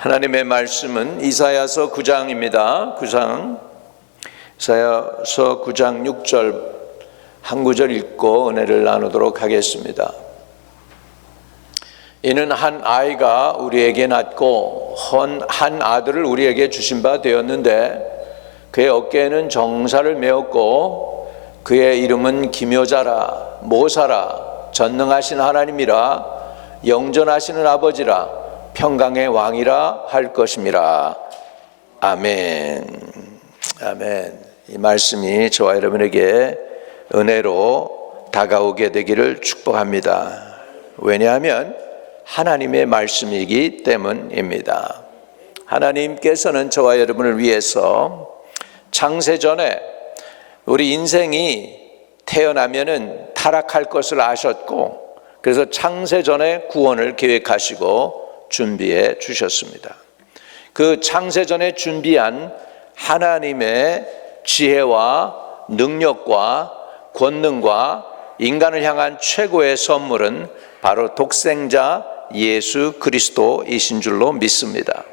하나님의 말씀은 이사야서 9장입니다. 이사야서 9장 6절 한 구절 읽고 은혜를 나누도록 하겠습니다. 이는 한 아이가 우리에게 낳고 한 아들을 우리에게 주신 바 되었는데 그의 어깨에는 정사를 메었고 그의 이름은 기묘자라 모사라 전능하신 하나님이라 영전하시는 아버지라 평강의 왕이라 할 것임이라. 아멘. 아멘. 이 말씀이 저와 여러분에게 은혜로 다가오게 되기를 축복합니다. 왜냐하면 하나님의 말씀이기 때문입니다. 하나님께서는 저와 여러분을 위해서 창세전에 우리 인생이 태어나면은 타락할 것을 아셨고, 그래서 창세전에 구원을 계획하시고 준비해 주셨습니다. 그 창세전에 준비한 하나님의 지혜와 능력과 권능과 인간을 향한 최고의 선물은 바로 독생자 예수 그리스도이신 줄로 믿습니다.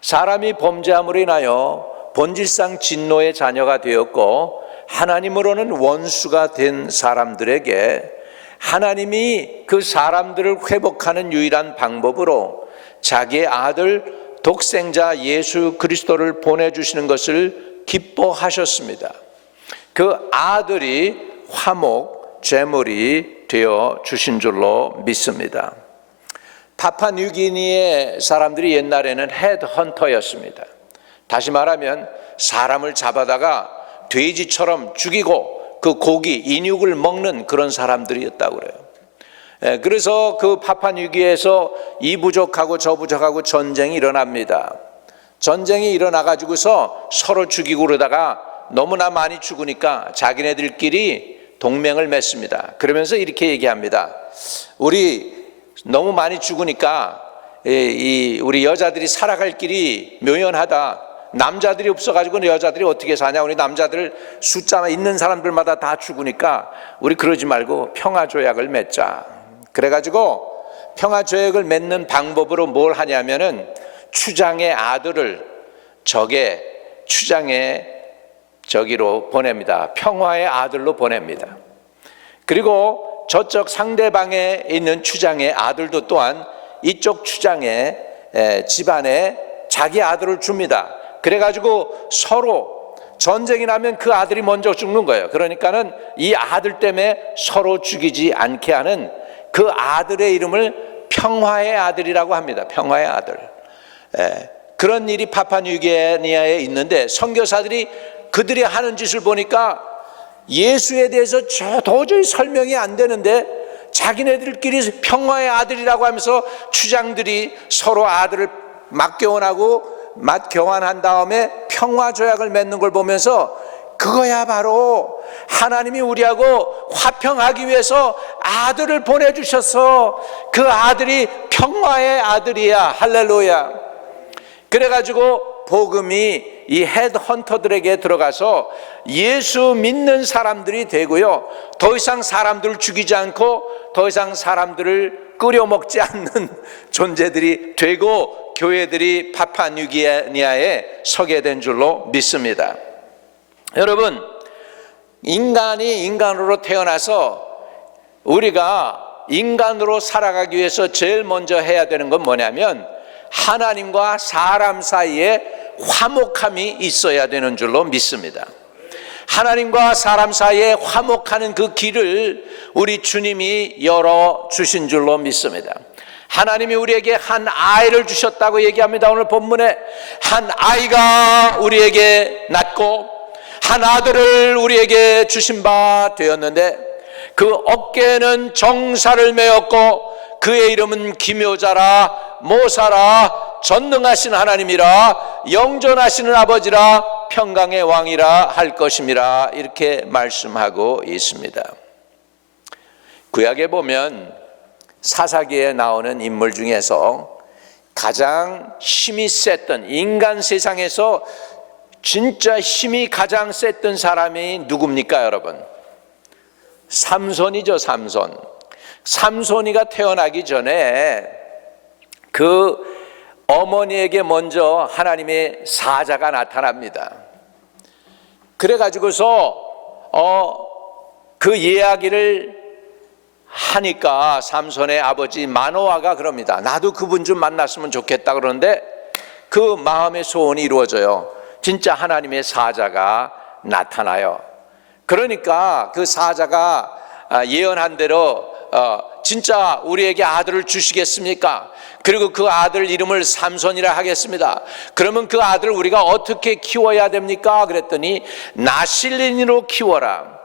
사람이 범죄함으로 인하여 본질상 진노의 자녀가 되었고 하나님으로는 원수가 된 사람들에게 하나님이 그 사람들을 회복하는 유일한 방법으로 자기의 아들 독생자 예수 그리스도를 보내주시는 것을 기뻐하셨습니다. 그 아들이 화목 제물이 되어 주신 줄로 믿습니다. 파푸아뉴기니의 사람들이 옛날에는 헤드헌터였습니다. 다시 말하면 사람을 잡아다가 돼지처럼 죽이고 그 고기, 인육을 먹는 그런 사람들이었다고 그래요. 그래서 그 파푸아뉴기니에서 이 부족하고 저 부족하고 전쟁이 일어납니다. 전쟁이 일어나가지고서 서로 죽이고 그러다가 너무나 많이 죽으니까 자기네들끼리 동맹을 맺습니다. 그러면서 이렇게 얘기합니다. 우리 너무 많이 죽으니까 우리 여자들이 살아갈 길이 묘연하다. 남자들이 없어가지고 여자들이 어떻게 사냐. 우리 남자들 숫자 있는 사람들마다 다 죽으니까 우리 그러지 말고 평화조약을 맺자. 그래가지고 평화조약을 맺는 방법으로 뭘 하냐면은 추장의 아들을 적의 추장의 저기로 보냅니다. 평화의 아들로 보냅니다. 그리고 저쪽 상대방에 있는 추장의 아들도 또한 이쪽 추장의 집안에 자기 아들을 줍니다. 그래가지고 서로 전쟁이 나면 그 아들이 먼저 죽는 거예요. 그러니까는 이 아들 때문에 서로 죽이지 않게 하는 그 아들의 이름을 평화의 아들이라고 합니다. 평화의 아들. 그런 일이 파푸아뉴기니아에 있는데 선교사들이 그들이 하는 짓을 보니까 예수에 대해서 도저히 설명이 안 되는데 자기네들끼리 평화의 아들이라고 하면서 추장들이 서로 아들을 맞교환하고 맞교환한 다음에 평화조약을 맺는 걸 보면서 그거야 바로 하나님이 우리하고 화평하기 위해서 아들을 보내주셔서 그 아들이 평화의 아들이야. 할렐루야. 그래가지고 복음이 이 헤드헌터들에게 들어가서 예수 믿는 사람들이 되고요, 더 이상 사람들을 죽이지 않고 더 이상 사람들을 끓여먹지 않는 존재들이 되고 교회들이 파푸아뉴기니아에 서게 된 줄로 믿습니다. 여러분, 인간이 인간으로 태어나서 우리가 인간으로 살아가기 위해서 제일 먼저 해야 되는 건 뭐냐면 하나님과 사람 사이에 화목함이 있어야 되는 줄로 믿습니다. 하나님과 사람 사이에 화목하는 그 길을 우리 주님이 열어주신 줄로 믿습니다. 하나님이 우리에게 한 아이를 주셨다고 얘기합니다. 오늘 본문에 한 아이가 우리에게 낳고 한 아들을 우리에게 주신 바 되었는데 그 어깨에는 정사를 메었고 그의 이름은 기묘자라 모사라 전능하신 하나님이라 영전하시는 아버지라 평강의 왕이라 할 것임이라. 이렇게 말씀하고 있습니다. 구약에 보면 사사기에 나오는 인물 중에서 가장 힘이 셌던, 인간 세상에서 진짜 힘이 가장 셌던 사람이 누굽니까 여러분? 삼손이죠. 삼손이가 태어나기 전에 그 어머니에게 먼저 하나님의 사자가 나타납니다. 그래가지고서 그 이야기를 하니까 삼손의 아버지 마노아가 그럽니다. 나도 그분 좀 만났으면 좋겠다. 그러는데 그 마음의 소원이 이루어져요. 진짜 하나님의 사자가 나타나요. 그러니까 그 사자가 예언한 대로 진짜 우리에게 아들을 주시겠습니까? 그리고 그 아들 이름을 삼손이라 하겠습니다. 그러면 그 아들을 우리가 어떻게 키워야 됩니까? 그랬더니 나실린으로 키워라.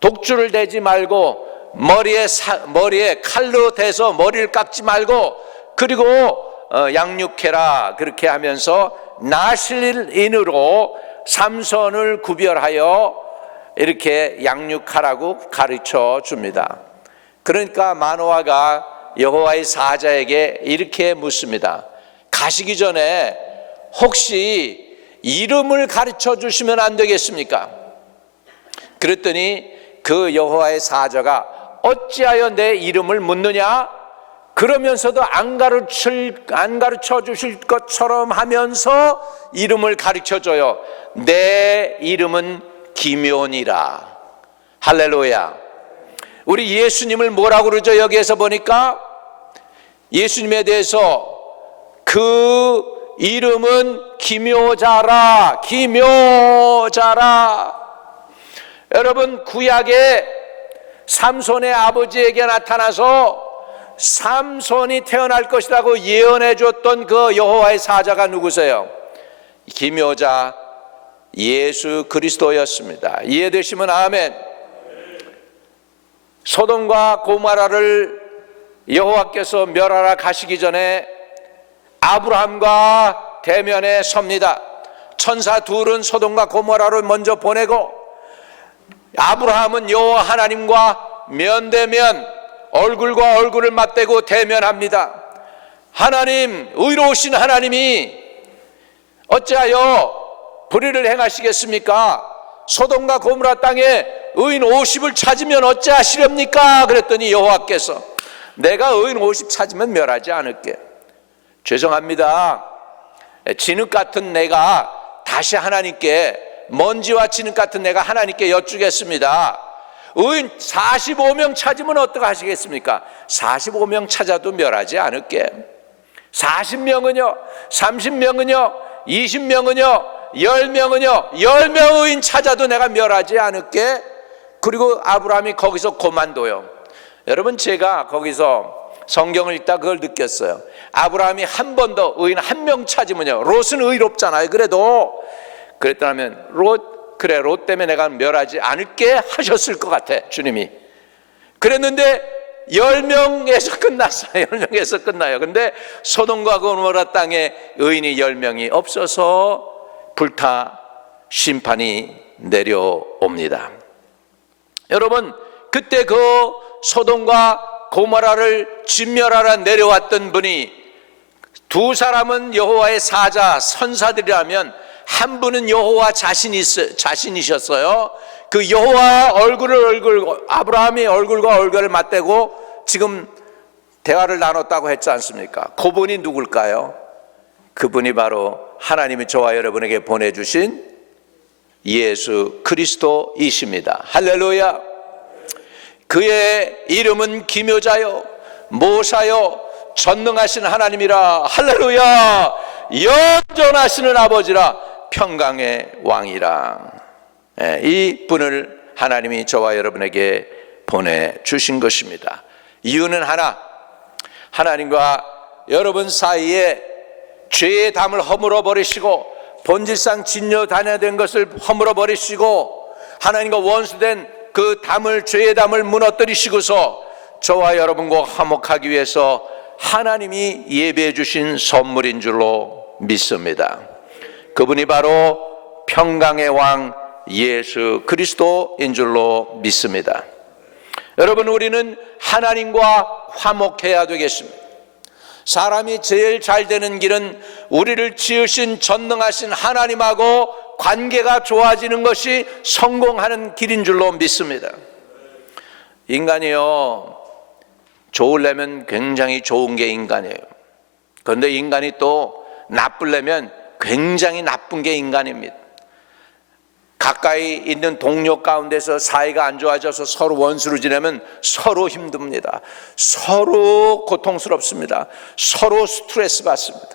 독주를 대지 말고 머리에 칼로 대서 머리를 깎지 말고, 그리고 양육해라. 그렇게 하면서 나실린으로 삼손을 구별하여 이렇게 양육하라고 가르쳐 줍니다. 그러니까 마노아가 여호와의 사자에게 이렇게 묻습니다. 가시기 전에 혹시 이름을 가르쳐 주시면 안 되겠습니까? 그랬더니 그 여호와의 사자가 어찌하여 내 이름을 묻느냐? 그러면서도 안 가르쳐 주실 것처럼 하면서 이름을 가르쳐 줘요. 내 이름은 기묘니라. 할렐루야. 우리 예수님을 뭐라고 그러죠? 여기에서 보니까 예수님에 대해서 그 이름은 기묘자라. 기묘자라. 여러분, 구약에 삼손의 아버지에게 나타나서 삼손이 태어날 것이라고 예언해 줬던 그 여호와의 사자가 누구세요? 기묘자 예수 그리스도였습니다. 이해되시면 아멘. 소돔과 고모라를 여호와께서 멸하러 가시기 전에 아브라함과 대면에 섭니다. 천사 둘은 소돔과 고모라를 먼저 보내고 아브라함은 여호와 하나님과 면대면 얼굴과 얼굴을 맞대고 대면합니다. 하나님, 의로우신 하나님이 어찌하여 불의를 행하시겠습니까? 소돔과 고모라 땅에 의인 50을 찾으면 어찌하시렵니까? 그랬더니 여호와께서 내가 의인 50 찾으면 멸하지 않을게. 죄송합니다. 진흙 같은 내가 다시 하나님께, 먼지와 진흙 같은 내가 하나님께 여쭈겠습니다. 의인 45명 찾으면 어떡하시겠습니까? 45명 찾아도 멸하지 않을게. 40명은요, 30명은요, 20명은요, 10명은요, 10명 의인 찾아도 내가 멸하지 않을게. 그리고 아브라함이 거기서 고만둬요. 여러분, 제가 거기서 성경을 읽다 그걸 느꼈어요. 아브라함이 한 번 더 의인 한 명 찾으면요, 롯은 의롭잖아요. 그래도 그랬다면 롯 때문에 내가 멸하지 않을게 하셨을 것 같아, 주님이. 그랬는데 10명에서 끝났어요. 10명에서 끝나요. 근데 소돔과 고모라 땅에 의인이 10명이 없어서 불타 심판이 내려옵니다. 여러분, 그때 그 소돔과 고모라를 진멸하러 내려왔던 분이, 두 사람은 여호와의 사자 선사들이라면 한 분은 여호와 자신이셨어요. 그 여호와 아브라함이 얼굴과 얼굴을 맞대고 지금 대화를 나눴다고 했지 않습니까? 그분이 누굴까요? 그분이 바로 하나님이 저와 여러분에게 보내주신 예수 그리스도이십니다. 할렐루야. 그의 이름은 기묘자요 모사요 전능하신 하나님이라. 할렐루야. 연전하시는 아버지라. 평강의 왕이라. 이 분을 하나님이 저와 여러분에게 보내주신 것입니다. 이유는 하나, 하나님과 여러분 사이에 죄의 담을 허물어 버리시고 본질상 진노 단련된 것을 허물어 버리시고 하나님과 원수된 그 담을, 죄의 담을 무너뜨리시고서 저와 여러분과 화목하기 위해서 하나님이 예배해 주신 선물인 줄로 믿습니다. 그분이 바로 평강의 왕 예수 그리스도인 줄로 믿습니다. 여러분, 우리는 하나님과 화목해야 되겠습니다. 사람이 제일 잘 되는 길은 우리를 지으신 전능하신 하나님하고 관계가 좋아지는 것이 성공하는 길인 줄로 믿습니다. 인간이요, 좋으려면 굉장히 좋은 게 인간이에요. 그런데 인간이 또 나쁘려면 굉장히 나쁜 게 인간입니다. 가까이 있는 동료 가운데서 사이가 안 좋아져서 서로 원수로 지내면 서로 힘듭니다. 서로 고통스럽습니다. 서로 스트레스 받습니다.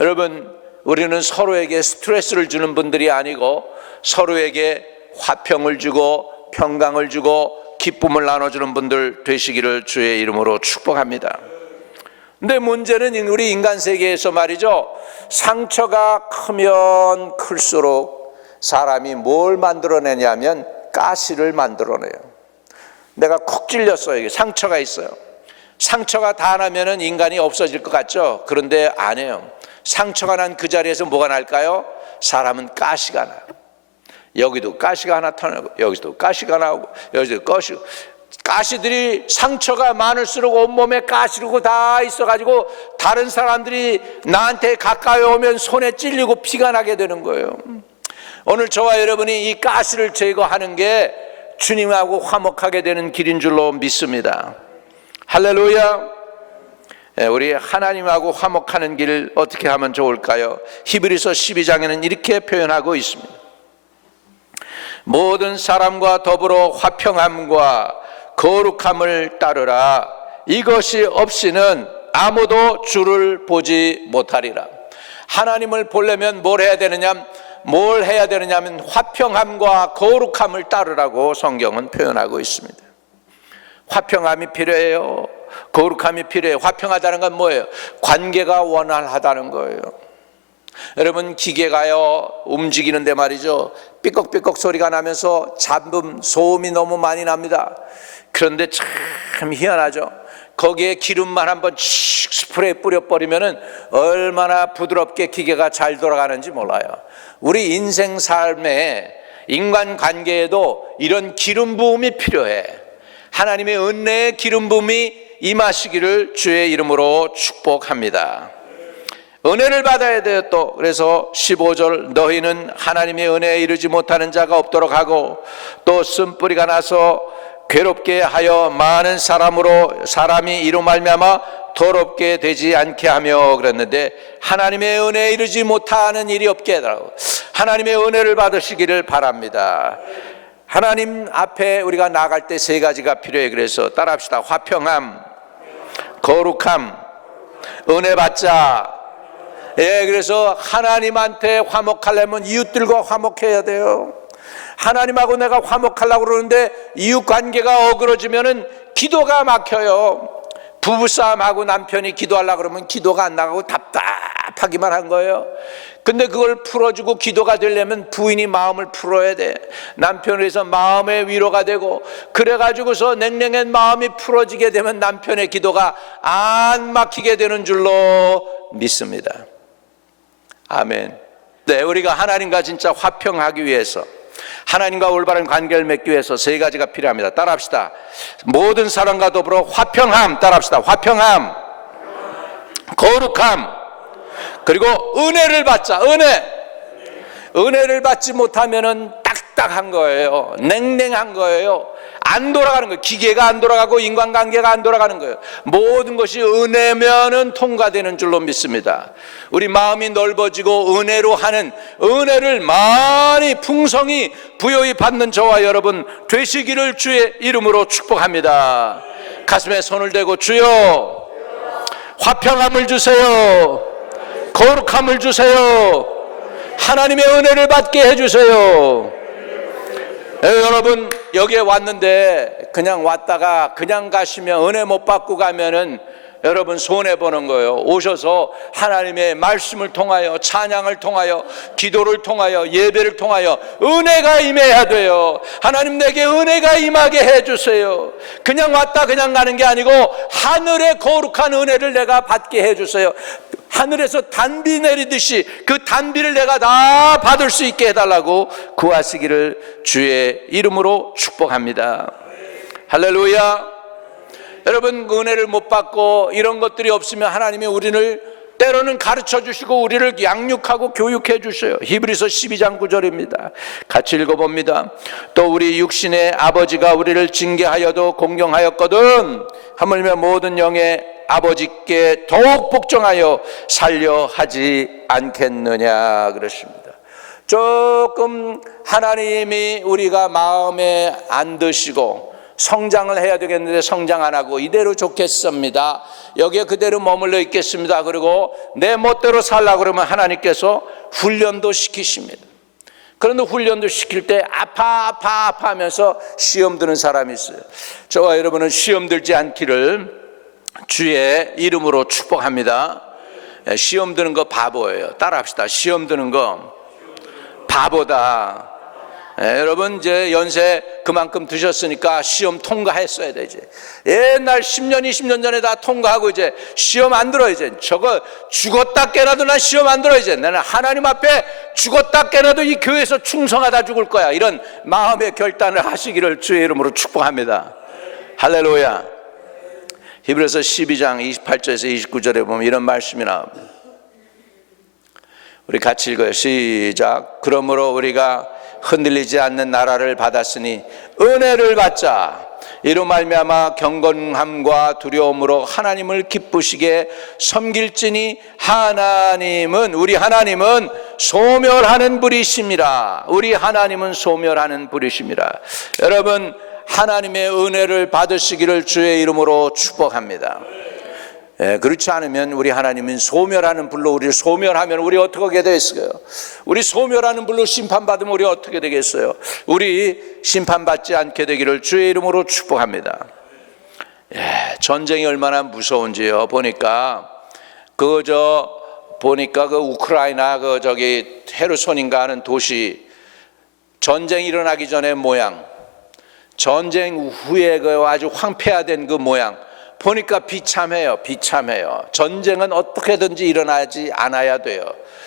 여러분, 우리는 서로에게 스트레스를 주는 분들이 아니고 서로에게 화평을 주고 평강을 주고 기쁨을 나눠주는 분들 되시기를 주의 이름으로 축복합니다. 근데 문제는 우리 인간 세계에서 말이죠, 상처가 크면 클수록 사람이 뭘 만들어내냐면 가시를 만들어내요. 내가 콕 찔렸어요. 이게 상처가 있어요. 상처가 다 나면은 인간이 없어질 것 같죠? 그런데 아니에요. 상처가 난 그 자리에서 뭐가 날까요? 사람은 가시가 나요. 여기도 가시가 나타나고 여기도 가시가 나오고 여기도 가시들이 상처가 많을수록 온몸에 가시르고 다 있어가지고 다른 사람들이 나한테 가까이 오면 손에 찔리고 피가 나게 되는 거예요. 오늘 저와 여러분이 이 가시를 제거하는 게 주님하고 화목하게 되는 길인 줄로 믿습니다. 할렐루야. 우리 하나님하고 화목하는 길 어떻게 하면 좋을까요? 히브리서 12장에는 이렇게 표현하고 있습니다. 모든 사람과 더불어 화평함과 거룩함을 따르라. 이것이 없이는 아무도 주를 보지 못하리라. 하나님을 보려면 뭘 해야 되느냐면 화평함과 거룩함을 따르라고 성경은 표현하고 있습니다. 화평함이 필요해요. 거룩함이 필요해요. 화평하다는 건 뭐예요? 관계가 원활하다는 거예요. 여러분, 기계가요 움직이는데 말이죠, 삐걱삐걱 소리가 나면서 잡음, 소음이 너무 많이 납니다. 그런데 참 희한하죠. 거기에 기름만 한번 스프레이 뿌려버리면은 얼마나 부드럽게 기계가 잘 돌아가는지 몰라요. 우리 인생 삶에 인간관계에도 이런 기름 부음이 필요해. 하나님의 은혜의 기름 부음이 임하시기를 주의 이름으로 축복합니다. 은혜를 받아야 돼요. 또 그래서 15절, 너희는 하나님의 은혜에 이르지 못하는 자가 없도록 하고 또 쓴뿌리가 나서 괴롭게 하여 많은 사람이 이로 말미암아 더럽게 되지 않게 하며 그랬는데, 하나님의 은혜에 이르지 못하는 일이 없게 해달라고. 하나님의 은혜를 받으시기를 바랍니다. 하나님 앞에 우리가 나갈 때 세 가지가 필요해. 그래서 따라합시다. 화평함, 거룩함, 은혜 받자. 그래서 하나님한테 화목하려면 이웃들과 화목해야 돼요. 하나님하고 내가 화목하려고 그러는데 이웃관계가 어그러지면은 기도가 막혀요. 부부싸움하고 남편이 기도하려고 그러면 기도가 안 나가고 답답하기만 한 거예요. 근데 그걸 풀어주고 기도가 되려면 부인이 마음을 풀어야 돼. 남편을 해서 마음의 위로가 되고, 그래가지고서 냉랭한 마음이 풀어지게 되면 남편의 기도가 안 막히게 되는 줄로 믿습니다. 아멘. 네, 우리가 하나님과 진짜 화평하기 위해서, 하나님과 올바른 관계를 맺기 위해서 세 가지가 필요합니다. 따라합시다. 모든 사람과 더불어 화평함. 따라합시다. 화평함, 거룩함, 그리고 은혜를 받자. 은혜를 받지 못하면은 딱딱한 거예요. 냉랭한 거예요. 안 돌아가는 거예요. 기계가 안 돌아가고 인간관계가 안 돌아가는 거예요. 모든 것이 은혜면은 통과되는 줄로 믿습니다. 우리 마음이 넓어지고 은혜로 하는, 은혜를 많이 풍성히 부여히 받는 저와 여러분 되시기를 주의 이름으로 축복합니다. 가슴에 손을 대고, 주여 화평함을 주세요. 거룩함을 주세요. 하나님의 은혜를 받게 해주세요. 여러분, 여기에 왔는데 그냥 왔다가 그냥 가시면, 은혜 못 받고 가면은 여러분 손해보는 거예요. 오셔서 하나님의 말씀을 통하여, 찬양을 통하여, 기도를 통하여, 예배를 통하여 은혜가 임해야 돼요. 하나님, 내게 은혜가 임하게 해주세요. 그냥 왔다 그냥 가는 게 아니고 하늘의 거룩한 은혜를 내가 받게 해주세요. 하늘에서 단비 내리듯이 그 단비를 내가 다 받을 수 있게 해달라고 구하시기를 주의 이름으로 축복합니다. 할렐루야. 여러분, 은혜를 못 받고 이런 것들이 없으면 하나님이 우리를 때로는 가르쳐 주시고 우리를 양육하고 교육해 주셔요. 히브리서 12장 9절입니다. 같이 읽어봅니다. 또 우리 육신의 아버지가 우리를 징계하여도 공경하였거든 하물며 모든 영의 아버지께 더욱 복종하여 살려 하지 않겠느냐 그러십니다. 조금 하나님이 우리가 마음에 안 드시고 성장을 해야 되겠는데 성장 안 하고 이대로 좋겠습니다, 여기에 그대로 머물러 있겠습니다, 그리고 내 멋대로 살려고 그러면 하나님께서 훈련도 시키십니다. 그런데 훈련도 시킬 때 아파 하면서 시험 드는 사람이 있어요. 저와 여러분은 시험 들지 않기를 주의 이름으로 축복합니다. 시험 드는 거 바보예요. 따라합시다. 시험 드는 거 바보다. 여러분 이제 연세 그만큼 드셨으니까 시험 통과했어야 되지. 옛날 10년 20년 전에 다 통과하고 이제 시험 안 들어. 이제 저거 죽었다 깨나도 난 시험 안 들어. 이제 나는 하나님 앞에 죽었다 깨나도 이 교회에서 충성하다 죽을 거야, 이런 마음의 결단을 하시기를 주의 이름으로 축복합니다. 할렐루야. 히브리서 12장 28절에서 29절에 보면 이런 말씀이 나옵니다. 우리 같이 읽어요. 시작. 그러므로 우리가 흔들리지 않는 나라를 받았으니 은혜를 받자. 이로 말미암아 경건함과 두려움으로 하나님을 기쁘시게 섬길지니 우리 하나님은 소멸하는 분이심이라. 우리 하나님은 소멸하는 분이심이라. 여러분 하나님의 은혜를 받으시기를 주의 이름으로 축복합니다. 그렇지 않으면 우리 하나님은 소멸하는 불로 우리를 소멸하면 우리 어떻게 하게 되겠어요? 우리 소멸하는 불로 심판받으면 우리 어떻게 되겠어요? 우리 심판받지 않게 되기를 주의 이름으로 축복합니다. 전쟁이 얼마나 무서운지요. 보니까 그 우크라이나 헤르손인가 하는 도시 전쟁이 일어나기 전에 모양, 전쟁 후에 그 아주 황폐화된 그 모양 보니까 비참해요. 전쟁은 어떻게든지 일어나지 않아야 돼요.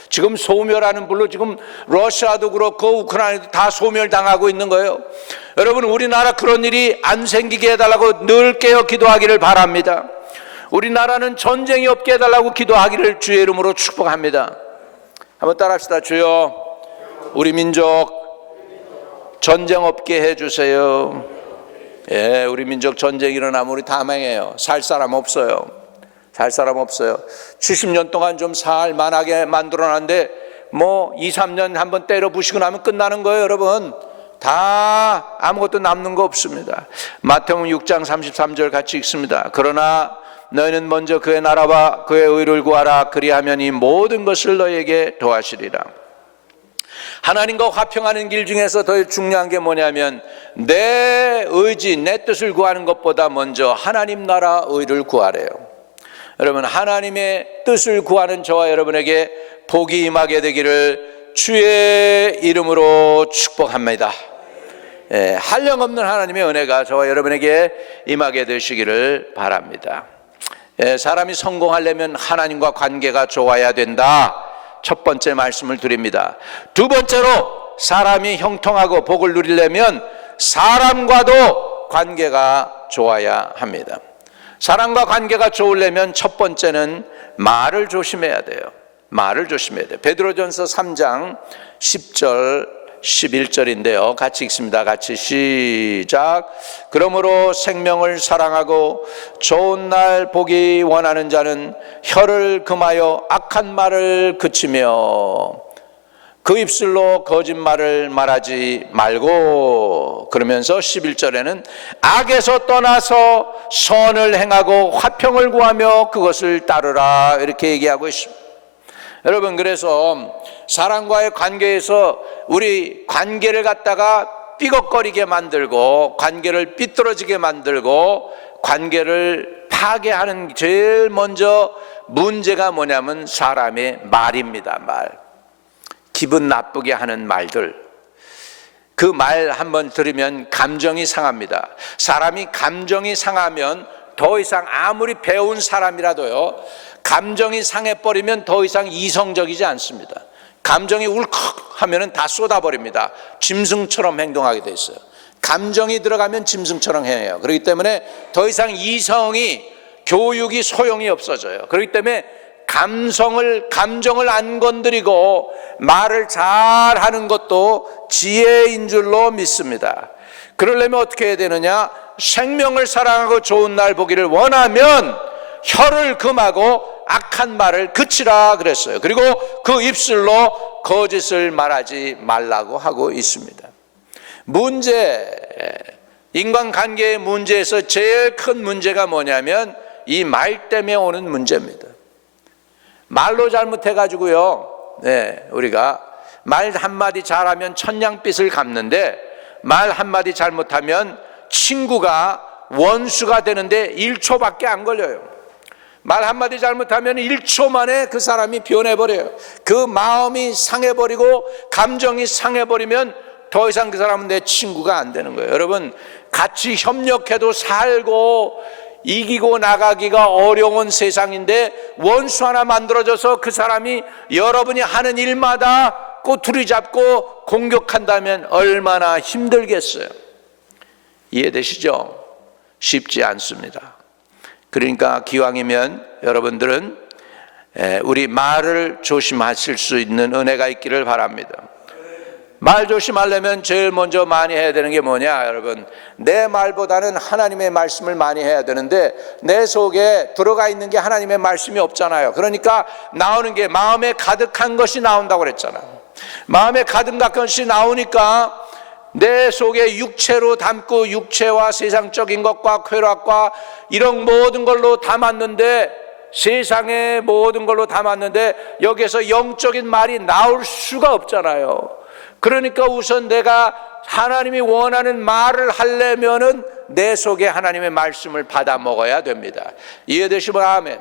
지금 소멸하는 불로 지금 러시아도 그렇고 우크라이나도 다 소멸당하고 있는 거예요. 여러분 우리나라 그런 일이 안 생기게 해달라고 늘 깨어 기도하기를 바랍니다. 우리나라는 전쟁이 없게 해달라고 기도하기를 주의 이름으로 축복합니다. 한번 따라합시다. 주여 우리 민족 전쟁 없게 해주세요. 우리 민족 전쟁이 일어나면 우리 다 망해요. 살 사람 없어요. 70년 동안 좀 살만하게 만들어놨는데 2, 3년 한번 때려 부시고 나면 끝나는 거예요. 여러분 다 아무것도 남는 거 없습니다. 마태복음 6장 33절 같이 읽습니다. 그러나 너희는 먼저 그의 나라와 그의 의를 구하라. 그리하면 이 모든 것을 너희에게 더하시리라. 하나님과 화평하는 길 중에서 더 중요한 게 뭐냐면 내 의지, 내 뜻을 구하는 것보다 먼저 하나님 나라 의를 구하래요. 여러분 하나님의 뜻을 구하는 저와 여러분에게 복이 임하게 되기를 주의 이름으로 축복합니다. 한량없는 하나님의 은혜가 저와 여러분에게 임하게 되시기를 바랍니다. 사람이 성공하려면 하나님과 관계가 좋아야 된다. 첫 번째 말씀을 드립니다. 두 번째로 사람이 형통하고 복을 누리려면 사람과도 관계가 좋아야 합니다. 사람과 관계가 좋으려면 첫 번째는 말을 조심해야 돼요. 베드로전서 3장 10절 11절인데요. 같이 읽습니다. 같이 시작. 그러므로 생명을 사랑하고 좋은 날 보기 원하는 자는 혀를 금하여 악한 말을 그치며 그 입술로 거짓말을 말하지 말고, 그러면서 11절에는 악에서 떠나서 선을 행하고 화평을 구하며 그것을 따르라, 이렇게 얘기하고 있습니다. 여러분, 그래서 사람과의 관계에서 우리 관계를 갖다가 삐걱거리게 만들고 관계를 삐뚤어지게 만들고 관계를 파괴하는 제일 먼저 문제가 뭐냐면 사람의 말입니다. 기분 나쁘게 하는 말들, 그 말 한번 들으면 감정이 상합니다. 사람이 감정이 상하면 더 이상 아무리 배운 사람이라도요, 감정이 상해버리면 더 이상 이성적이지 않습니다. 감정이 울컥 하면은 다 쏟아버립니다. 짐승처럼 행동하게 돼 있어요. 감정이 들어가면 짐승처럼 행해요. 그렇기 때문에 더 이상 이성이, 교육이 소용이 없어져요. 그렇기 때문에 감정을 안 건드리고 말을 잘 하는 것도 지혜인 줄로 믿습니다. 그러려면 어떻게 해야 되느냐? 생명을 사랑하고 좋은 날 보기를 원하면 혀를 금하고 악한 말을 그치라 그랬어요. 그리고 그 입술로 거짓을 말하지 말라고 하고 있습니다. 인간관계의 문제에서 제일 큰 문제가 뭐냐면 이 말 때문에 오는 문제입니다. 말로 잘못해가지고요, 우리가 말 한마디 잘하면 천냥빚을 갚는데 말 한마디 잘못하면 친구가 원수가 되는데 1초밖에 안 걸려요. 말 한마디 잘못하면 1초 만에 그 사람이 변해버려요. 그 마음이 상해버리고 감정이 상해버리면 더 이상 그 사람은 내 친구가 안 되는 거예요. 여러분, 같이 협력해도 살고 이기고 나가기가 어려운 세상인데 원수 하나 만들어져서 그 사람이 여러분이 하는 일마다 꼬투리 잡고 공격한다면 얼마나 힘들겠어요. 이해되시죠? 쉽지 않습니다. 그러니까 기왕이면 여러분들은 우리 말을 조심하실 수 있는 은혜가 있기를 바랍니다. 말 조심하려면 제일 먼저 많이 해야 되는 게 뭐냐, 여러분? 내 말보다는 하나님의 말씀을 많이 해야 되는데 내 속에 들어가 있는 게 하나님의 말씀이 없잖아요. 그러니까 나오는 게 마음에 가득한 것이 나온다고 그랬잖아요. 마음에 가득한 것이 나오니까 내 속에 육체로 담고 육체와 세상적인 것과 쾌락과 이런 모든 걸로 담았는데, 세상의 모든 걸로 담았는데 여기에서 영적인 말이 나올 수가 없잖아요. 그러니까 우선 내가 하나님이 원하는 말을 하려면은 내 속에 하나님의 말씀을 받아 먹어야 됩니다. 이해되시면 아멘.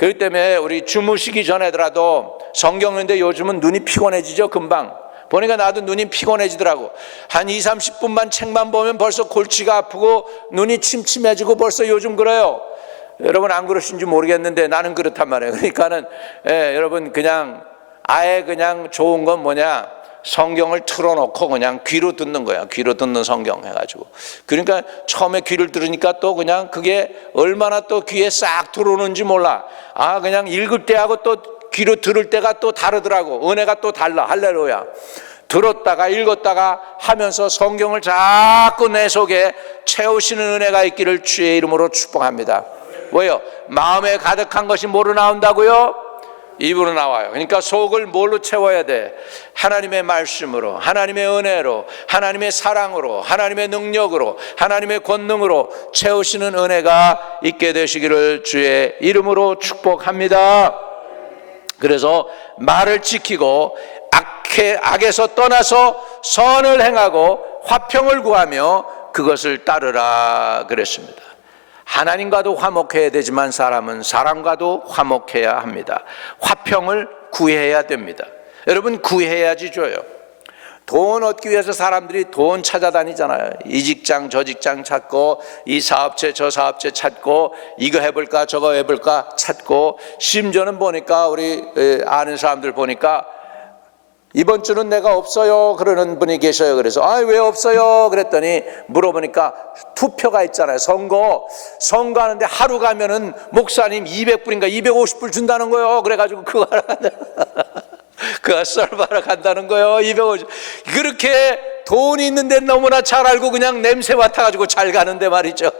그렇기 때문에 우리 주무시기 전에더라도 성경 읽는데 요즘은 눈이 피곤해지죠. 금방 보니까 나도 눈이 피곤해지더라고. 한 20-30분만 책만 보면 벌써 골치가 아프고 눈이 침침해지고 벌써 요즘 그래요. 여러분 안 그러신지 모르겠는데 나는 그렇단 말이에요. 그러니까는 여러분 그냥 아예 그냥 좋은 건 뭐냐, 성경을 틀어놓고 그냥 귀로 듣는 거야. 귀로 듣는 성경 해가지고. 그러니까 처음에 귀를 들으니까 또 그냥 그게 얼마나 또 귀에 싹 들어오는지 몰라. 그냥 읽을 때하고 또 귀로 들을 때가 또 다르더라고. 은혜가 또 달라. 할렐루야. 들었다가 읽었다가 하면서 성경을 자꾸 내 속에 채우시는 은혜가 있기를 주의 이름으로 축복합니다. 뭐요? 마음에 가득한 것이 뭐로 나온다고요? 입으로 나와요. 그러니까 속을 뭘로 채워야 돼? 하나님의 말씀으로, 하나님의 은혜로, 하나님의 사랑으로, 하나님의 능력으로, 하나님의 권능으로 채우시는 은혜가 있게 되시기를 주의 이름으로 축복합니다. 그래서 말을 지키고 악에서 떠나서 선을 행하고 화평을 구하며 그것을 따르라 그랬습니다. 하나님과도 화목해야 되지만 사람은 사람과도 화목해야 합니다. 화평을 구해야 됩니다. 여러분, 구해야지 줘요. 돈 얻기 위해서 사람들이 돈 찾아다니잖아요. 이 직장 저 직장 찾고, 이 사업체 저 사업체 찾고, 이거 해볼까 저거 해볼까 찾고, 심지어는 보니까 우리 아는 사람들 보니까 이번 주는 내가 없어요 그러는 분이 계셔요. 그래서 왜 없어요 그랬더니 물어보니까 투표가 있잖아요. 선거하는데 하루 가면은 목사님 200불인가 250불 준다는 거예요. 그래가지고 그거 하러 간다. 그거 썰바러 간다는 거예요. 250. 그렇게 돈이 있는데 너무나 잘 알고 그냥 냄새 맡아가지고 잘 가는데 말이죠.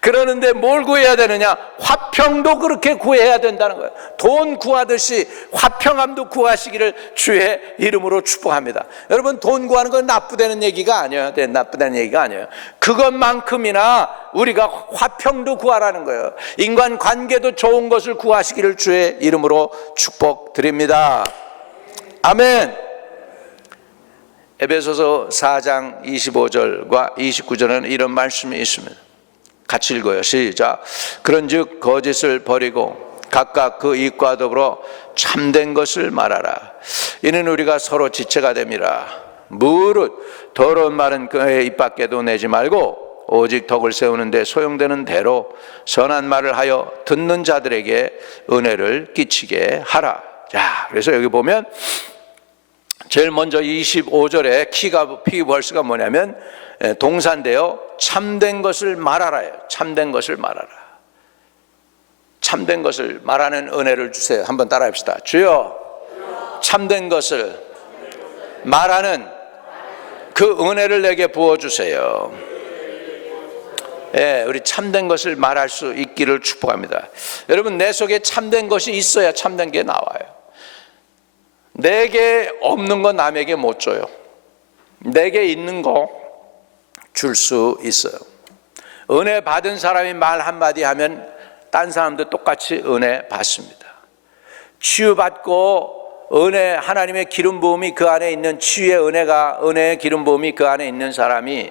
그러는데 뭘 구해야 되느냐? 화평도 그렇게 구해야 된다는 거예요. 돈 구하듯이 화평함도 구하시기를 주의 이름으로 축복합니다. 여러분, 돈 구하는 건 나쁘다는 얘기가 아니에요. 나쁘다는 얘기가 아니에요. 그것만큼이나 우리가 화평도 구하라는 거예요. 인간 관계도 좋은 것을 구하시기를 주의 이름으로 축복드립니다. 아멘. 에베소서 4장 25절과 29절에는 이런 말씀이 있습니다. 같이 읽어요. 시작. 그런즉 거짓을 버리고 각각 그 이익과 더불어 참된 것을 말하라. 이는 우리가 서로 지체가 됨이라. 무릇 더러운 말은 그의 입 밖에도 내지 말고 오직 덕을 세우는 데 소용되는 대로 선한 말을 하여 듣는 자들에게 은혜를 끼치게 하라. 자, 그래서 여기 보면 제일 먼저 25절에 키워드가 뭐냐면 동사인데요. 참된 것을 말하라요. 참된 것을 말하라. 참된 것을 말하는 은혜를 주세요. 한번 따라 합시다. 주여, 참된 것을 말하는 그 은혜를 내게 부어주세요. 우리 참된 것을 말할 수 있기를 축복합니다. 여러분, 내 속에 참된 것이 있어야 참된 게 나와요. 내게 없는 거 남에게 못 줘요. 내게 있는 거 줄 수 있어요. 은혜 받은 사람이 말 한마디 하면 딴 사람도 똑같이 은혜 받습니다. 치유받고 은혜, 하나님의 기름 부음이 그 안에 있는, 치유의 은혜가, 은혜의 기름 부음이 그 안에 있는 사람이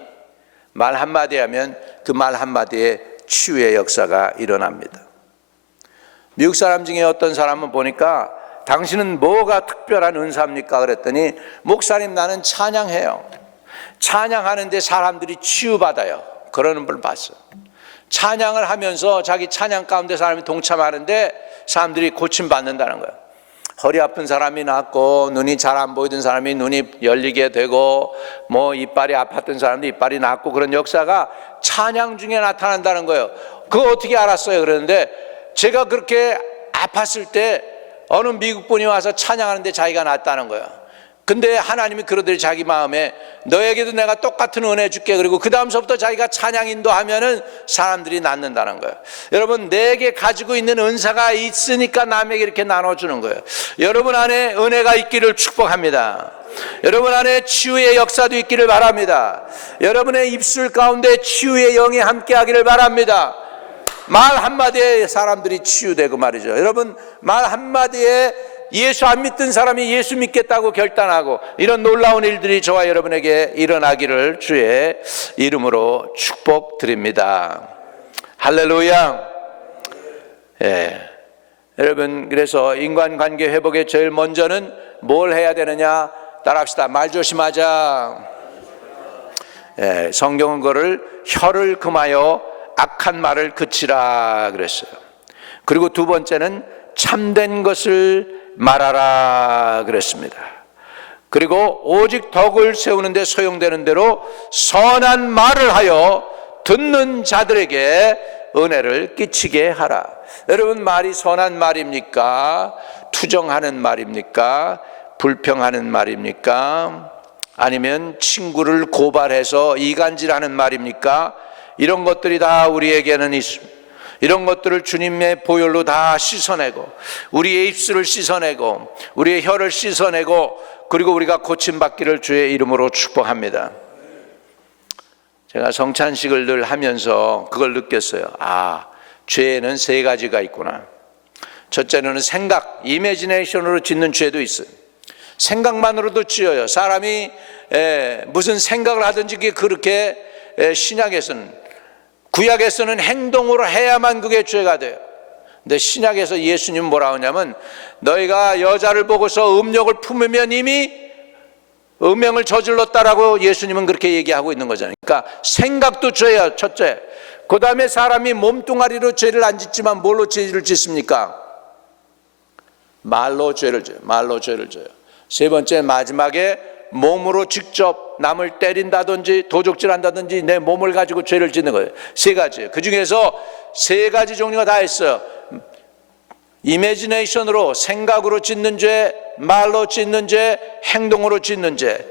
말 한마디 하면 그 말 한마디에 치유의 역사가 일어납니다. 미국 사람 중에 어떤 사람은 보니까 당신은 뭐가 특별한 은사입니까? 그랬더니 목사님, 나는 찬양해요. 찬양하는데 사람들이 치유받아요. 그러는 걸 봤어요. 찬양을 하면서 자기 찬양 가운데 사람이 동참하는데 사람들이 고침받는다는 거예요. 허리 아픈 사람이 낫고, 눈이 잘 안 보이던 사람이 눈이 열리게 되고, 뭐 이빨이 아팠던 사람도 이빨이 낫고, 그런 역사가 찬양 중에 나타난다는 거예요. 그거 어떻게 알았어요? 그러는데 제가 그렇게 아팠을 때 어느 미국 분이 와서 찬양하는데 자기가 낫다는 거예요. 근데 하나님이 그러더니 자기 마음에 너에게도 내가 똑같은 은혜 줄게. 그리고 그 다음서부터 자기가 찬양 인도하면은 사람들이 낫는다는 거예요. 여러분, 내게 가지고 있는 은사가 있으니까 남에게 이렇게 나눠주는 거예요. 여러분 안에 은혜가 있기를 축복합니다. 여러분 안에 치유의 역사도 있기를 바랍니다. 여러분의 입술 가운데 치유의 영이 함께하기를 바랍니다. 말 한마디에 사람들이 치유되고 말이죠. 여러분, 말 한마디에 예수 안 믿던 사람이 예수 믿겠다고 결단하고, 이런 놀라운 일들이 저와 여러분에게 일어나기를 주의 이름으로 축복드립니다. 할렐루야. 여러분, 그래서 인간관계 회복의 제일 먼저는 뭘 해야 되느냐? 따라합시다. 말 조심하자. 성경은 그거를 혀를 금하여 악한 말을 그치라 그랬어요. 그리고 두 번째는 참된 것을 말하라 그랬습니다. 그리고 오직 덕을 세우는 데 소용되는 대로 선한 말을 하여 듣는 자들에게 은혜를 끼치게 하라. 여러분, 말이 선한 말입니까? 투정하는 말입니까? 불평하는 말입니까? 아니면 친구를 고발해서 이간질하는 말입니까? 이런 것들이 다 우리에게는 있습니다. 이런 것들을 주님의 보혈로 다 씻어내고, 우리의 입술을 씻어내고, 우리의 혀를 씻어내고, 그리고 우리가 고침받기를 주의 이름으로 축복합니다. 제가 성찬식을 늘 하면서 그걸 느꼈어요. 아, 죄에는 세 가지가 있구나. 첫째는 생각, 이미지네이션으로 짓는 죄도 있어요. 생각만으로도 지어요. 사람이 무슨 생각을 하든지 그렇게 신약에서는, 구약에서는 행동으로 해야만 그게 죄가 돼요. 근데 신약에서 예수님은 뭐라 하냐면, 너희가 여자를 보고서 음욕을 품으면 이미 음행을 저질렀다라고 예수님은 그렇게 얘기하고 있는 거잖아요. 그러니까 생각도 죄예요, 첫째. 그 다음에 사람이 몸뚱아리로 죄를 안 짓지만 뭘로 죄를 짓습니까? 말로 죄를 져요. 말로 죄를 져요. 세 번째, 마지막에 몸으로 직접 남을 때린다든지 도적질한다든지 내 몸을 가지고 죄를 짓는 거예요. 세 가지예요. 그 중에서 세 가지 종류가 다 있어요. 이미지네이션으로, 생각으로 짓는 죄, 말로 짓는 죄, 행동으로 짓는 죄.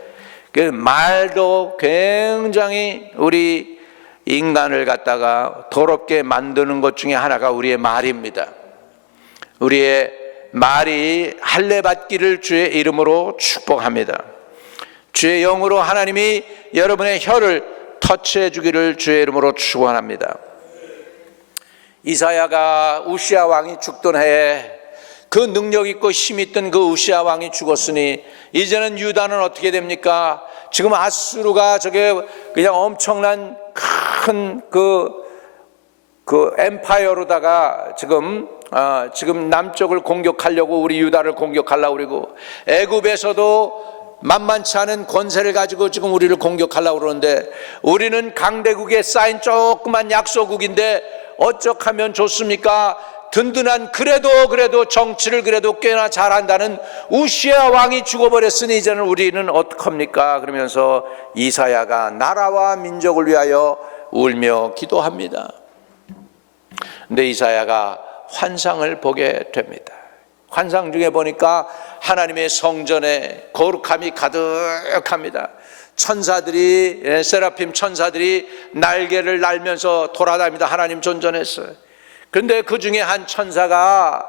그 말도 굉장히 우리 인간을 갖다가 더럽게 만드는 것 중에 하나가 우리의 말입니다. 우리의 말이 할례 받기를 주의 이름으로 축복합니다. 주의 영으로 하나님이 여러분의 혀를 터치해 주기를 주의 이름으로 축원합니다. 이사야가 우시아 왕이 죽던 해에 그 능력 있고 힘 있던 그 우시아 왕이 죽었으니 이제는 유다는 어떻게 됩니까? 지금 아수르가 저게 그냥 엄청난 큰 그 엠파이어로다가 지금 남쪽을 공격하려고, 우리 유다를 공격하려고 그러고, 애굽에서도 만만치 않은 권세를 가지고 지금 우리를 공격하려고 그러는데, 우리는 강대국에 쌓인 조그만 약소국인데 어쩌면 좋습니까? 든든한, 그래도 정치를 그래도 꽤나 잘한다는 우시아 왕이 죽어버렸으니 이제는 우리는 어떡합니까? 그러면서 이사야가 나라와 민족을 위하여 울며 기도합니다. 근데 이사야가 환상을 보게 됩니다. 환상 중에 보니까 하나님의 성전에 거룩함이 가득합니다. 천사들이, 세라핌 천사들이 날개를 날면서 돌아다니다 하나님 존전했어요. 그런데 그 중에 한 천사가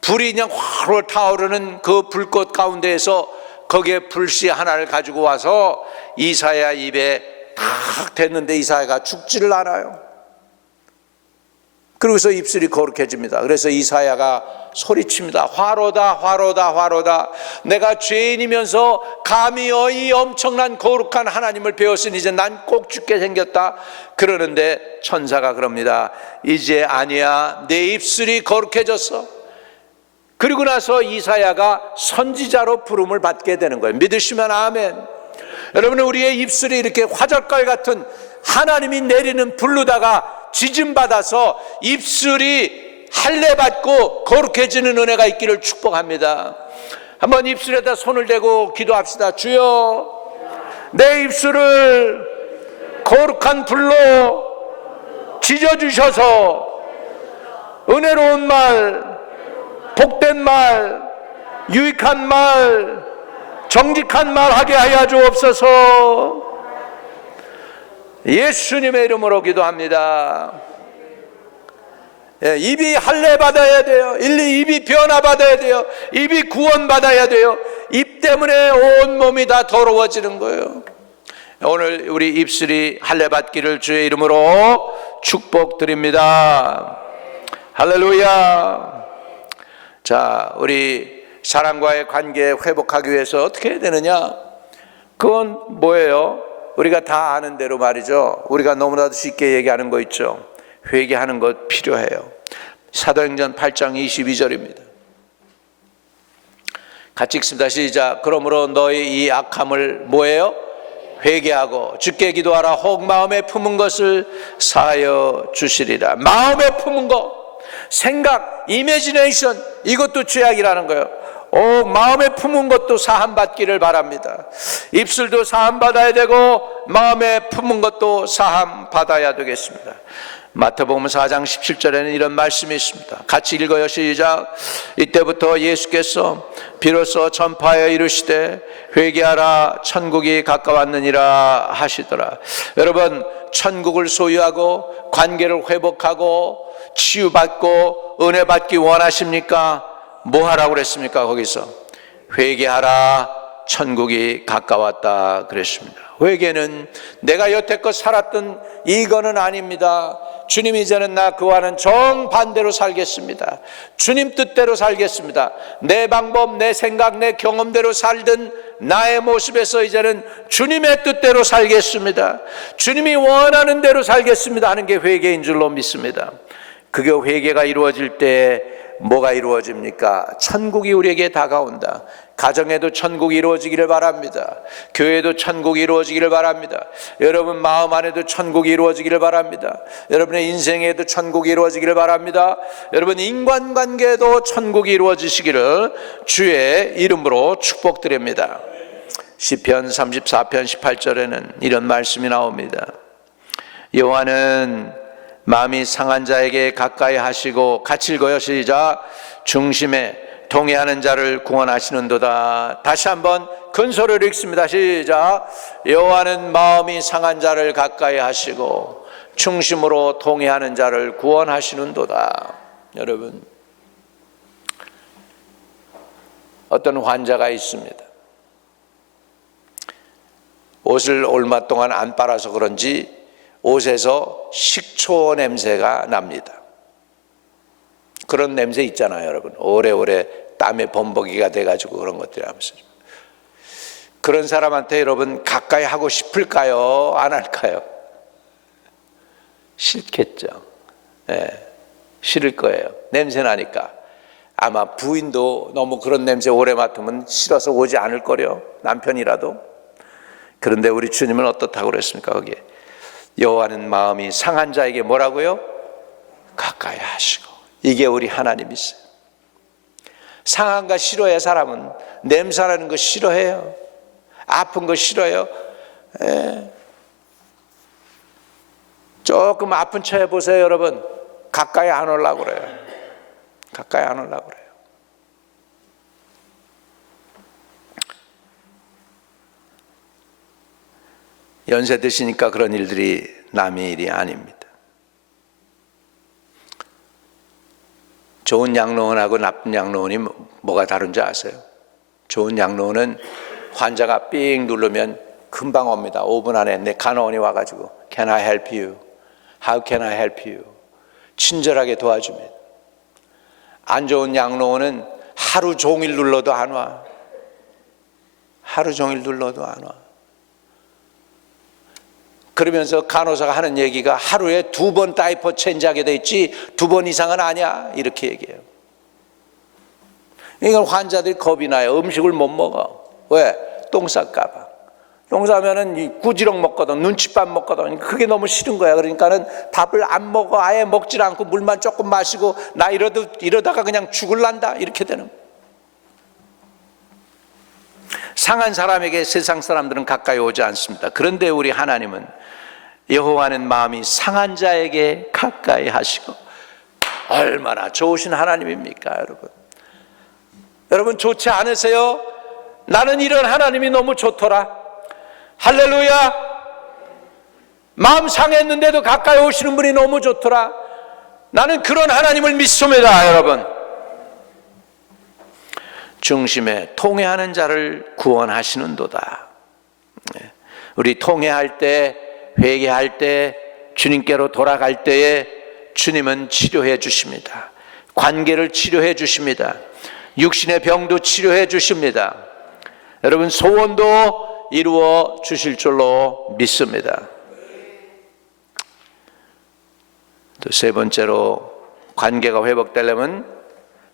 불이 그냥 활활 타오르는 그 불꽃 가운데에서 거기에 불씨 하나를 가지고 와서 이사야 입에 탁 댔는데 이사야가 죽지를 않아요. 그러고서 입술이 거룩해집니다. 그래서 이사야가 소리칩니다. 화로다, 화로다, 화로다. 내가 죄인이면서 감히 이 엄청난 거룩한 하나님을 배웠으니 이제 난 꼭 죽게 생겼다. 그러는데 천사가 그럽니다. 이제 아니야. 내 입술이 거룩해졌어. 그리고 나서 이사야가 선지자로 부름을 받게 되는 거예요. 믿으시면 아멘. 여러분, 우리의 입술이 이렇게 화젓갈 같은 하나님이 내리는 불로다가 지짐받아서 입술이 할례받고 거룩해지는 은혜가 있기를 축복합니다. 한번 입술에다 손을 대고 기도합시다. 주여, 내 입술을 거룩한 불로 지져주셔서 은혜로운 말, 복된 말, 유익한 말, 정직한 말 하게 하여 주옵소서. 예수님의 이름으로 기도합니다. 입이 할례 받아야 돼요. 입이 변화 받아야 돼요. 입이 구원 받아야 돼요. 입 때문에 온 몸이 다 더러워지는 거예요. 오늘 우리 입술이 할례 받기를 주의 이름으로 축복드립니다. 할렐루야. 자, 우리 사랑과의 관계 회복하기 위해서 어떻게 해야 되느냐? 그건 뭐예요? 우리가 다 아는 대로 말이죠. 우리가 너무나도 쉽게 얘기하는 거 있죠. 회개하는 것 필요해요. 사도행전 8장 22절입니다. 같이 읽습니다. 시작. 그러므로 너희 이 악함을 뭐예요? 회개하고 주께 기도하라. 혹 마음에 품은 것을 사하여 주시리라. 마음에 품은 것, 생각, 이미지네이션, 이것도 죄악이라는 거예요. 마음에 품은 것도 사함받기를 바랍니다. 입술도 사함받아야 되고 마음에 품은 것도 사함받아야 되겠습니다. 마태복음 4장 17절에는 이런 말씀이 있습니다. 같이 읽어요. 시작. 이때부터 예수께서 비로소 전파하여 이르시되 회개하라, 천국이 가까웠느니라 하시더라. 여러분, 천국을 소유하고 관계를 회복하고 치유받고 은혜 받기 원하십니까? 뭐 하라고 그랬습니까? 거기서 회개하라, 천국이 가까웠다 그랬습니다. 회개는 내가 여태껏 살았던 이거는 아닙니다. 주님, 이제는 나 그와는 정반대로 살겠습니다. 주님 뜻대로 살겠습니다. 내 방법, 내 생각, 내 경험대로 살던 나의 모습에서 이제는 주님의 뜻대로 살겠습니다. 주님이 원하는 대로 살겠습니다 하는 게 회개인 줄로 믿습니다. 그게 회개가 이루어질 때 뭐가 이루어집니까? 천국이 우리에게 다가온다. 가정에도 천국이 이루어지기를 바랍니다. 교회에도 천국이 이루어지기를 바랍니다. 여러분 마음 안에도 천국이 이루어지기를 바랍니다. 여러분의 인생에도 천국이 이루어지기를 바랍니다. 여러분 인간관계에도 천국이 이루어지시기를 주의 이름으로 축복드립니다. 시편 34편 18절에는 이런 말씀이 나옵니다. 여호와는 마음이 상한 자에게 가까이 하시고, 같이 읽어요. 시작. 중심에 동의하는 자를 구원하시는도다. 다시 한번 큰 소리로 읽습니다. 시작. 여호와는 마음이 상한 자를 가까이 하시고 중심으로 동의하는 자를 구원하시는도다. 여러분, 어떤 환자가 있습니다. 옷을 얼마 동안 안 빨아서 그런지 옷에서 식초 냄새가 납니다. 그런 냄새 있잖아요, 여러분. 오래오래 땀에 범벅이가 돼가지고 그런 것들이 하면서. 그런 사람한테 여러분 가까이 하고 싶을까요? 안 할까요? 싫겠죠. 네, 싫을 거예요. 냄새 나니까. 아마 부인도 너무 그런 냄새 오래 맡으면 싫어서 오지 않을 거래요. 남편이라도. 그런데 우리 주님은 어떻다고 그랬습니까? 거기에 여호와는 마음이 상한 자에게 뭐라고요? 가까이 하시고. 이게 우리 하나님이세요. 상한 거 싫어해. 사람은 냄새나는 거 싫어해요. 아픈 거 싫어요. 조금 아픈 척 해보세요, 여러분. 가까이 안 오려고 그래요. 가까이 안 오려고 그래요. 연세 드시니까 그런 일들이 남의 일이 아닙니다. 좋은 양로원하고 나쁜 양로원이 뭐가 다른지 아세요? 좋은 양로원은 환자가 삥 누르면 금방 옵니다. 5분 안에 내 간호원이 와가지고 Can I help you? How can I help you? 친절하게 도와줍니다. 안 좋은 양로원은 하루 종일 눌러도 안 와. 하루 종일 눌러도 안 와. 그러면서 간호사가 하는 얘기가 하루에 2번 다이퍼 체인지하게 돼 있지 2번 이상은 아니야, 이렇게 얘기해요. 이건 환자들이 겁이 나요. 음식을 못 먹어. 왜? 똥 쌀까 봐. 똥 싸면은 구지렁 먹거든, 눈칫밥 먹거든. 그게 너무 싫은 거야. 그러니까는 밥을 안 먹어. 아예 먹질 않고 물만 조금 마시고 나 이러다가 그냥 죽을란다, 이렇게 되는 거야. 상한 사람에게 세상 사람들은 가까이 오지 않습니다. 그런데 우리 하나님은, 여호와는 마음이 상한 자에게 가까이 하시고, 얼마나 좋으신 하나님입니까, 여러분? 여러분 좋지 않으세요? 나는 이런 하나님이 너무 좋더라. 할렐루야. 마음 상했는데도 가까이 오시는 분이 너무 좋더라. 나는 그런 하나님을 믿습니다, 여러분. 중심에 통회하는 자를 구원하시는도다. 우리 통회할 때, 회개할 때, 주님께로 돌아갈 때에 주님은 치료해 주십니다. 관계를 치료해 주십니다. 육신의 병도 치료해 주십니다. 여러분 소원도 이루어 주실 줄로 믿습니다. 또 세 번째로, 관계가 회복되려면,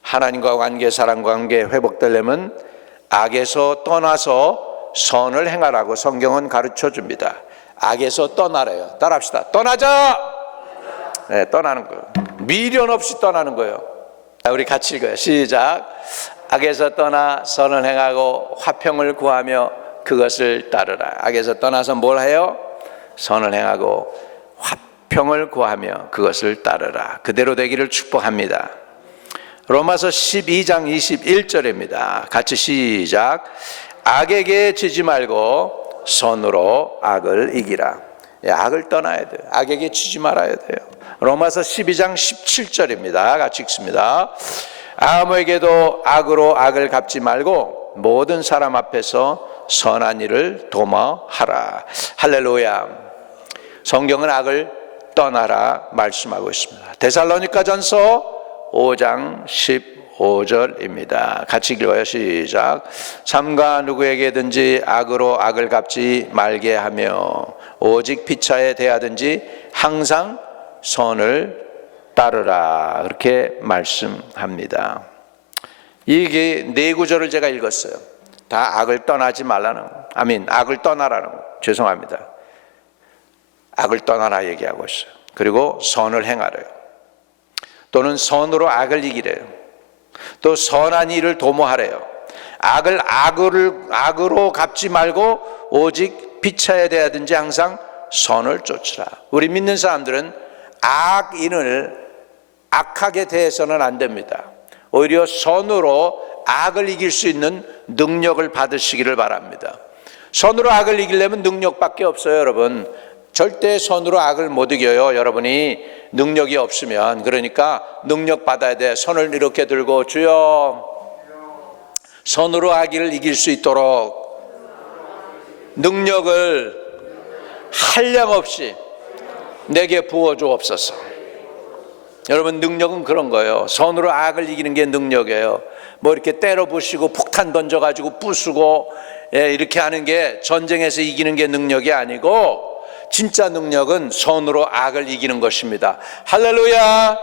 하나님과 관계, 사람과 관계 회복되려면 악에서 떠나서 선을 행하라고 성경은 가르쳐 줍니다. 악에서 떠나래요. 따라합시다. 떠나자. 네, 떠나는 거예요. 미련 없이 떠나는 거예요. 우리 같이 읽어요. 시작. 악에서 떠나 선을 행하고 화평을 구하며 그것을 따르라. 악에서 떠나서 뭘 해요? 선을 행하고 화평을 구하며 그것을 따르라. 그대로 되기를 축복합니다. 로마서 12장 21절입니다. 같이 시작. 악에게 지지 말고 선으로 악을 이기라. 악을 떠나야 돼요. 악에게 지지 말아야 돼요. 로마서 12장 17절입니다. 같이 읽습니다. 아무에게도 악으로 악을 갚지 말고 모든 사람 앞에서 선한 일을 도모하라. 할렐루야. 성경은 악을 떠나라 말씀하고 있습니다. 데살로니가전서 5장 15절입니다. 같이 읽어요. 시작. 삼가 누구에게든지 악으로 악을 갚지 말게 하며 오직 피차에 대하든지 항상 선을 따르라. 그렇게 말씀합니다. 이게 네 구절을 제가 읽었어요. 다 악을 떠나지 말라는, 악을 떠나라는 거. 죄송합니다. 악을 떠나라 얘기하고 있어요. 그리고 선을 행하래요. 또는 선으로 악을 이기래요. 또 선한 일을 도모하래요. 악을 악으로 갚지 말고 오직 피차에 대하든지 항상 선을 쫓으라. 우리 믿는 사람들은 악인을 악하게 대해서는 안 됩니다. 오히려 선으로 악을 이길 수 있는 능력을 받으시기를 바랍니다. 선으로 악을 이기려면 능력밖에 없어요, 여러분. 절대 선으로 악을 못 이겨요, 여러분이 능력이 없으면. 그러니까 능력 받아야 돼. 손을 이렇게 들고, 주여 선으로 악을 이길 수 있도록 능력을 한량없이 내게 부어주옵소서. 여러분 능력은 그런 거예요. 선으로 악을 이기는 게 능력이에요. 뭐 이렇게 때려 부시고 폭탄 던져가지고 부수고 이렇게 하는 게 전쟁에서 이기는 게 능력이 아니고, 진짜 능력은 선으로 악을 이기는 것입니다. 할렐루야.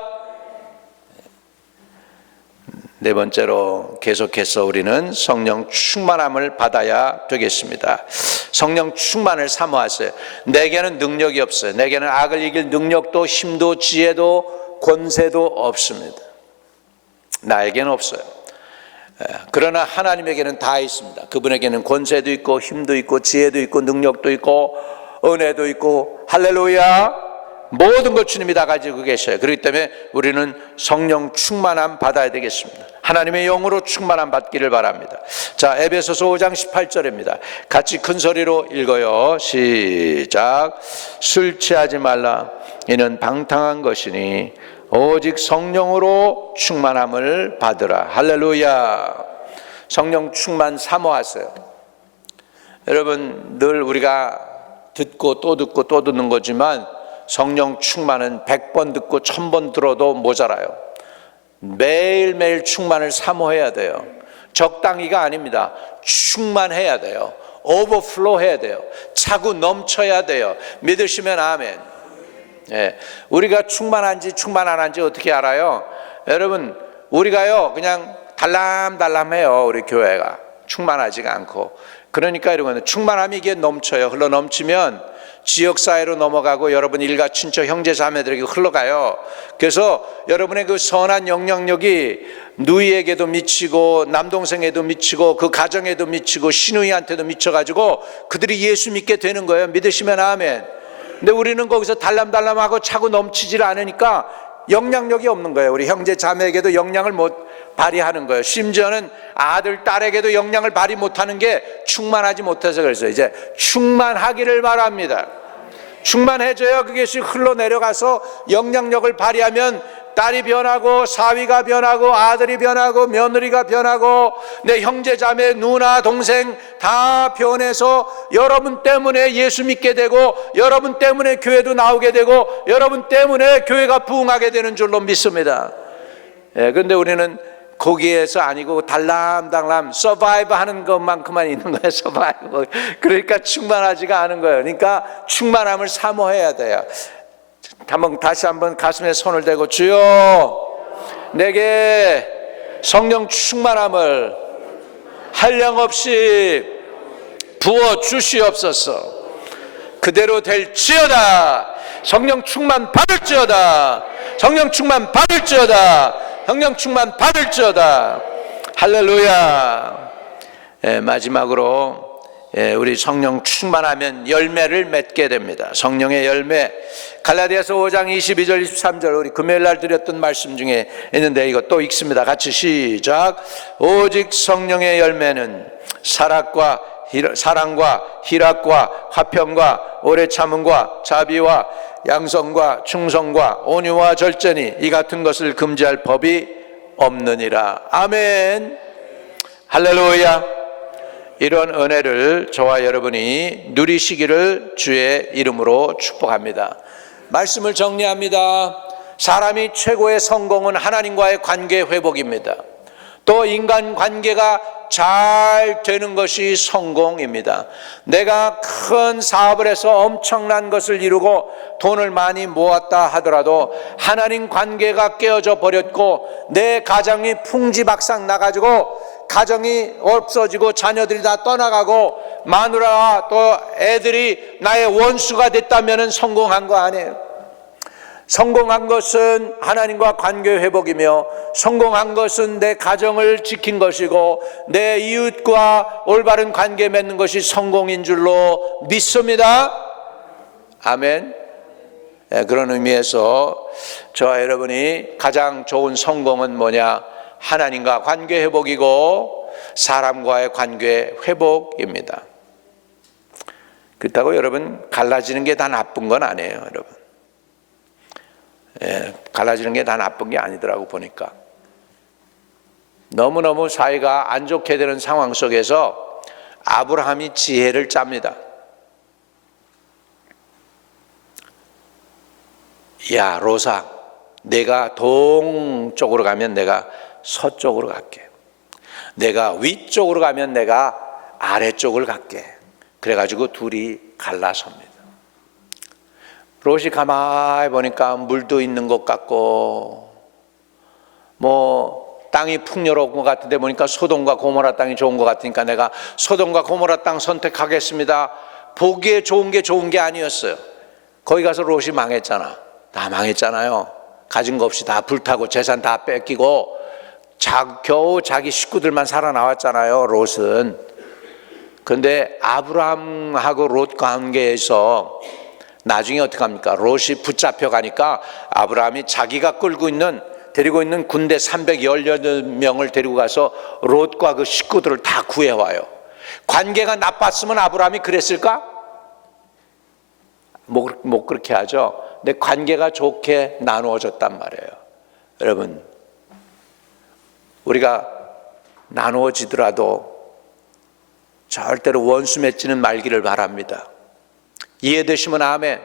네 번째로, 계속해서 우리는 성령 충만함을 받아야 되겠습니다. 성령 충만을 사모하세요. 내게는 능력이 없어요. 내게는 악을 이길 능력도 힘도 지혜도 권세도 없습니다. 나에게는 없어요. 그러나 하나님에게는 다 있습니다. 그분에게는 권세도 있고 힘도 있고 지혜도 있고 능력도 있고 은혜도 있고, 할렐루야, 모든 것 주님이 다 가지고 계셔요. 그렇기 때문에 우리는 성령 충만함 받아야 되겠습니다. 하나님의 영으로 충만함 받기를 바랍니다. 자, 에베소서 5장 18절입니다. 같이 큰 소리로 읽어요. 시작. 술 취하지 말라. 이는 방탕한 것이니 오직 성령으로 충만함을 받으라. 할렐루야. 성령 충만 사모하세요. 여러분, 늘 우리가 듣고 또 듣고 또 듣는 거지만 성령 충만은 100번 듣고 1000번 들어도 모자라요. 매일매일 충만을 사모해야 돼요. 적당히가 아닙니다. 충만해야 돼요. 오버플로우 해야 돼요. 차고 넘쳐야 돼요. 믿으시면 아멘. 예, 우리가 충만한지 충만 안 한지 어떻게 알아요? 여러분, 우리가요 그냥 달람달람해요. 우리 교회가 충만하지가 않고. 그러니까 이런 거는 충만함이 이게 넘쳐요. 흘러 넘치면 지역사회로 넘어가고 여러분 일가 친척 형제 자매들에게 흘러가요. 그래서 여러분의 그 선한 영향력이 누이에게도 미치고 남동생에도 미치고 그 가정에도 미치고 시누이한테도 미쳐가지고 그들이 예수 믿게 되는 거예요. 믿으시면 아멘. 근데 우리는 거기서 달람달람하고 차고 넘치질 않으니까 영향력이 없는 거예요. 우리 형제 자매에게도 영향을 못 발휘하는 거예요. 심지어는 아들, 딸에게도 영향을 발휘 못하는 게 충만하지 못해서 그래서 이제 충만하기를 바랍니다. 충만해져야 그것이 흘러내려가서 영향력을 발휘하면 딸이 변하고 사위가 변하고 아들이 변하고 며느리가 변하고 내 형제 자매 누나 동생 다 변해서 여러분 때문에 예수 믿게 되고 여러분 때문에 교회도 나오게 되고 여러분 때문에 교회가 부흥하게 되는 줄로 믿습니다. 그런데 우리는 거기에서 아니고 달람달람 서바이브 하는 것만큼만 있는 거예요. 서바이브. 그러니까 충만하지가 않은 거예요. 그러니까 충만함을 사모해야 돼요. 다시 한번 가슴에 손을 대고 주여 내게 성령 충만함을 한량없이 부어 주시옵소서. 그대로 될지어다. 성령 충만 받을지어다. 성령 충만 받을지어다. 성령 충만 받을지어다. 할렐루야. 마지막으로 우리 성령 충만하면 열매를 맺게 됩니다. 성령의 열매. 갈라디아서 5장 22절 23절 우리 금요일 날 드렸던 말씀 중에 있는데 이거 또 읽습니다. 같이 시작. 오직 성령의 열매는 사랑과 희락과 화평과 오래 참음과 자비와 양성과 충성과 온유와 절제니 이 같은 것을 금지할 법이 없느니라. 아멘. 할렐루야. 이런 은혜를 저와 여러분이 누리시기를 주의 이름으로 축복합니다. 말씀을 정리합니다. 사람이 최고의 성공은 하나님과의 관계 회복입니다. 또 인간 관계가 잘 되는 것이 성공입니다. 내가 큰 사업을 해서 엄청난 것을 이루고 돈을 많이 모았다 하더라도 하나님 관계가 깨어져 버렸고 내 가정이 풍지박상 나가지고 가정이 없어지고 자녀들이 다 떠나가고 마누라와 또 애들이 나의 원수가 됐다면 성공한 거 아니에요. 성공한 것은 하나님과 관계 회복이며 성공한 것은 내 가정을 지킨 것이고 내 이웃과 올바른 관계 맺는 것이 성공인 줄로 믿습니다. 아멘. 그런 의미에서 저와 여러분이 가장 좋은 성공은 뭐냐? 하나님과 관계 회복이고 사람과의 관계 회복입니다. 그렇다고 여러분 갈라지는 게 다 나쁜 건 아니에요. 여러분 갈라지는 게 다 나쁜 게 아니더라고 보니까. 너무너무 사이가 안 좋게 되는 상황 속에서 아브라함이 지혜를 짭니다. 야 롯아, 내가 동쪽으로 가면 내가 서쪽으로 갈게. 내가 위쪽으로 가면 내가 아래쪽을 갈게. 그래가지고 둘이 갈라섭니다. 롯이 가만히 보니까 물도 있는 것 같고 뭐 땅이 풍요로운 것 같은데 보니까 소돔과 고모라 땅이 좋은 것 같으니까 내가 소돔과 고모라 땅 선택하겠습니다. 보기에 좋은 게 아니었어요. 거기 가서 롯이 망했잖아. 다 망했잖아요. 가진 거 없이 다 불타고 재산 다 뺏기고 겨우 자기 식구들만 살아나왔잖아요. 롯은. 그런데 아브라함하고 롯 관계에서 나중에 어떻게 합니까? 롯이 붙잡혀 가니까 아브라함이 자기가 끌고 있는 데리고 있는 군대 318명을 데리고 가서 롯과 그 식구들을 다 구해와요. 관계가 나빴으면 아브라함이 그랬을까? 못 그렇게 하죠. 근데 관계가 좋게 나누어졌단 말이에요. 여러분, 우리가 나누어지더라도 절대로 원수 맺지는 말기를 바랍니다. 이해되시면 아멘.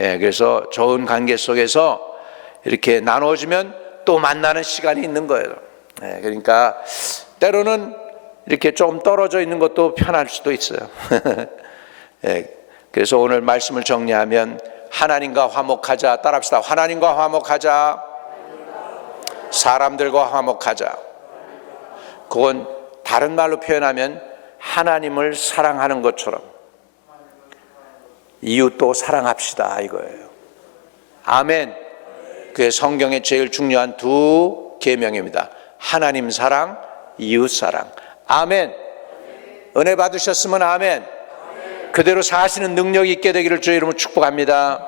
예, 그래서 좋은 관계 속에서 이렇게 나누어지면 또 만나는 시간이 있는 거예요. 예, 그러니까 때로는 이렇게 좀 떨어져 있는 것도 편할 수도 있어요. 예, 그래서 오늘 말씀을 정리하면 하나님과 화목하자. 따라합시다. 하나님과 화목하자. 사람들과 화목하자. 그건 다른 말로 표현하면 하나님을 사랑하는 것처럼 이웃도 사랑합시다 이거예요. 아멘. 그게 성경의 제일 중요한 두 계명입니다. 하나님 사랑, 이웃 사랑. 아멘. 은혜 받으셨으면 아멘. 그대로 사시는 능력이 있게 되기를 주의 이름으로 축복합니다.